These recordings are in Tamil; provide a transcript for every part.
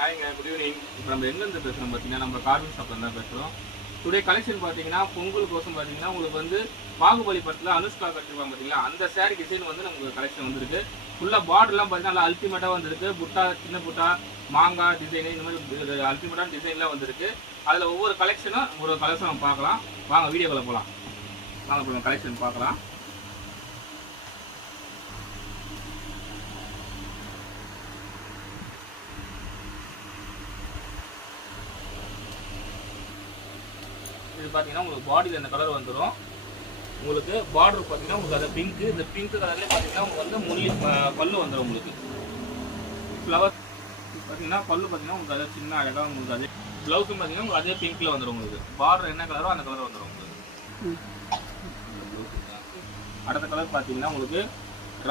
ஹாய்ங்க, குட் ஈவினிங். இப்போ நம்ம எங்கேருந்து பேசுகிறோம் பார்த்தீங்கன்னா, நம்ம கார்விங் ஷாப்ல தான் பேசுகிறோம். டுடே கலெக்ஷன் பார்த்தீங்கன்னா, பொங்கல் கோசம் பார்த்தீங்கன்னா, உங்களுக்கு வந்து பாகுபலி படத்தில் அனுஷ்கா கட்டிருப்பாங்க பார்த்தீங்களா, அந்த சேரீ டிசைன் வந்து நமக்கு கலெக்ஷன் வந்துருக்கு. ஃபுல்லாக பார்டர்லாம் பார்த்தீங்கன்னா நல்லா அல்டிமேட்டாக வந்துருக்கு. புட்டா, சின்ன புட்டா, மாங்காய் டிசைனு, இந்த மாதிரி அல்டிமேட்டான டிசைன்லாம் வந்துருக்கு. அதில் ஒவ்வொரு கலெக்ஷனும் ஒரு கலெக்ஷன் நம்ம பார்க்கலாம். வாங்க வீடியோக்குள்ள போகலாம். வாங்க இப்போ கலெக்ஷன் பார்க்கலாம். இது பார்த்தீங்கன்னா உங்களுக்கு பாடியில் இந்த கலர் வந்துடும். உங்களுக்கு பார்டர் பார்த்தீங்கன்னா உங்களுக்கு அது பிங்க்கு, இந்த பிங்க் கலர்லேயே பார்த்தீங்கன்னா உங்களுக்கு வந்து முள்ளி பல்லு வந்துடும். உங்களுக்கு ஃப்ளவர் பார்த்தீங்கன்னா பல்லு பார்த்தீங்கன்னா உங்களுக்கு அதே சின்ன அழகாக உங்களுக்கு அதே ப்ளவுஸும் பார்த்தீங்கன்னா உங்களுக்கு அதே பிங்க்கில் வந்துடும். உங்களுக்கு பார்டர் என்ன கலரோ அந்த கலர் வந்துடும் உங்களுக்கு. அடுத்த கலர் பார்த்தீங்கன்னா உங்களுக்கு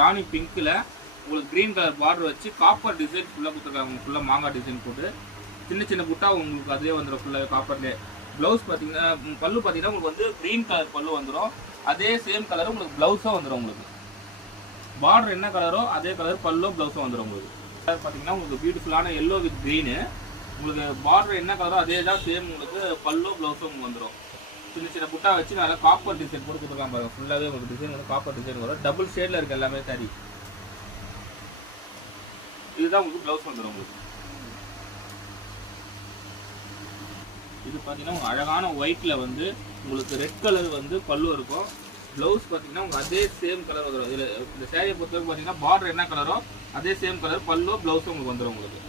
ராணி பிங்க்கில் உங்களுக்கு க்ரீன் கலர் பார்டர் வச்சு காப்பர் டிசைன் ஃபுல்லாக கொடுத்துருக்காங்க. ஃபுல்லாக மாங்காய் டிசைன் போட்டு சின்ன சின்ன புட்டா உங்களுக்கு அதே வந்துடும். ஃபுல்லாக காப்பர்லேயே ப்ளவுஸ் பார்த்தீங்கன்னா பல்லு பார்த்தீங்கன்னா உங்களுக்கு வந்து க்ரீன் கலர் பல்லு வந்துடும். அதே சேம் கலர் உங்களுக்கு ப்ளவுஸாக வந்துடும். உங்களுக்கு பார்டர் என்ன கலரோ அதே கலர் பல்லும் ப்ளவுஸும் வந்துடும். உங்களுக்கு கலர் பார்த்தீங்கன்னா உங்களுக்கு பியூட்டிஃபுல்லான எல்லோ வித் க்ரீனு. உங்களுக்கு பார்டர் என்ன கலரோ அதே தான் சேம் உங்களுக்கு பல்லும் ப்ளவுஸும் உங்களுக்கு வந்துடும். சின்ன சின்ன புட்டா வச்சு நல்லா காப்பர் டிசைன் போட்டு கொடுத்துருக்காங்க பாருங்க. ஃபுல்லாகவே உங்களுக்கு டிசைன் வந்து காப்பர் டிசைன் வரும். டபுள் ஷேடில் இருக்குது எல்லாமே சாரி. இதுதான் உங்களுக்கு ப்ளவுஸ் வந்துடும். உங்களுக்கு இது பார்த்தீங்கன்னா அழகான ஒயிட்டில் வந்து உங்களுக்கு ரெட் கலர் வந்து பல்லு இருக்கும். ப்ளவுஸ் பார்த்தீங்கன்னா உங்களுக்கு அதே சேம் கலர் வந்துடும். இதில் இந்த சேரீயை பொறுத்தவரைக்கும் பார்த்தீங்கன்னா பார்டர் என்ன கலரோ அதே சேம் கலர் பல்லு ப்ளவுஸும் உங்களுக்கு வந்துடும். உங்களுக்கு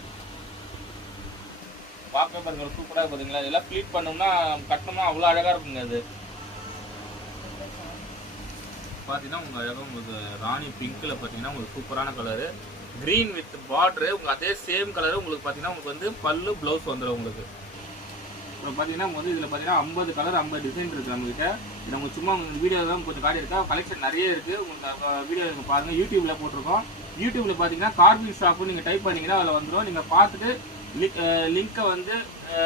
பார்க்க பாருங்க சூப்பராக பார்த்தீங்களா. இதெல்லாம் ப்ளீட் பண்ணோம்னா கட்டணும்னா அவ்வளோ அழகாக இருக்குங்க. அது பார்த்தீங்கன்னா உங்களுக்கு அழகாக உங்களுக்கு ராணி பிங்க்கில் பார்த்தீங்கன்னா உங்களுக்கு சூப்பரான கலரு. க்ரீன் வித் பார்டரு உங்களுக்கு அதே சேம் கலரு உங்களுக்கு பார்த்தீங்கன்னா உங்களுக்கு வந்து பல்லு ப்ளவுஸ் வந்துடும். உங்களுக்கு அப்புறம் பார்த்தீங்கன்னா வந்து இதில் பார்த்தீங்கன்னா 50 கலர் 50 டிசைன் இருக்குது நம்மகிட்ட. இது நம்ம சும்மா உங்களுக்கு வீடியோ தான் கொஞ்சம் காட்டி இருக்கா. கலெக்ஷன் நிறைய இருக்குது. உங்களுக்கு வீடியோ நீங்கள் பாருங்கள். யூடியூப்பில் போட்டிருக்கோம். யூடியூப்பில் பார்த்தீங்கன்னா கார்விங் ஷாப்பு நீங்கள் டைப் பண்ணிங்கன்னா அதில் வந்துடும். நீங்கள் பார்த்துட்டு லிங்க்கை வந்து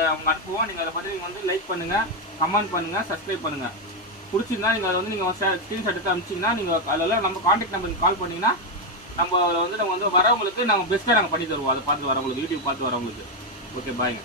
அவங்க அனுப்புவோம். நீங்கள் அதை பார்த்து நீங்கள் வந்து லைக் பண்ணுங்கள், கமெண்ட் பண்ணுங்கள், சப்ஸ்கிரைப் பண்ணுங்கள். பிடிச்சிருந்தா நீங்கள் அதை வந்து நீங்கள் ஸ்க்ரீன்ஷாட் எடுத்து அனுப்பிச்சிங்கன்னா நீங்கள் அதில் நம்ம கான்டாக்ட் நம்பருக்கு கால் பண்ணிங்கன்னா நம்ம அதில் வந்து நம்ம வந்து வரவங்களுக்கு நாங்கள் பெஸ்ட்டாக நாங்கள் பண்ணி தருவோம். அதை பார்த்து வரவங்களுக்கு யூடியூப் பார்த்து வரவங்களுக்கு. ஓகே, பாய்ங்க.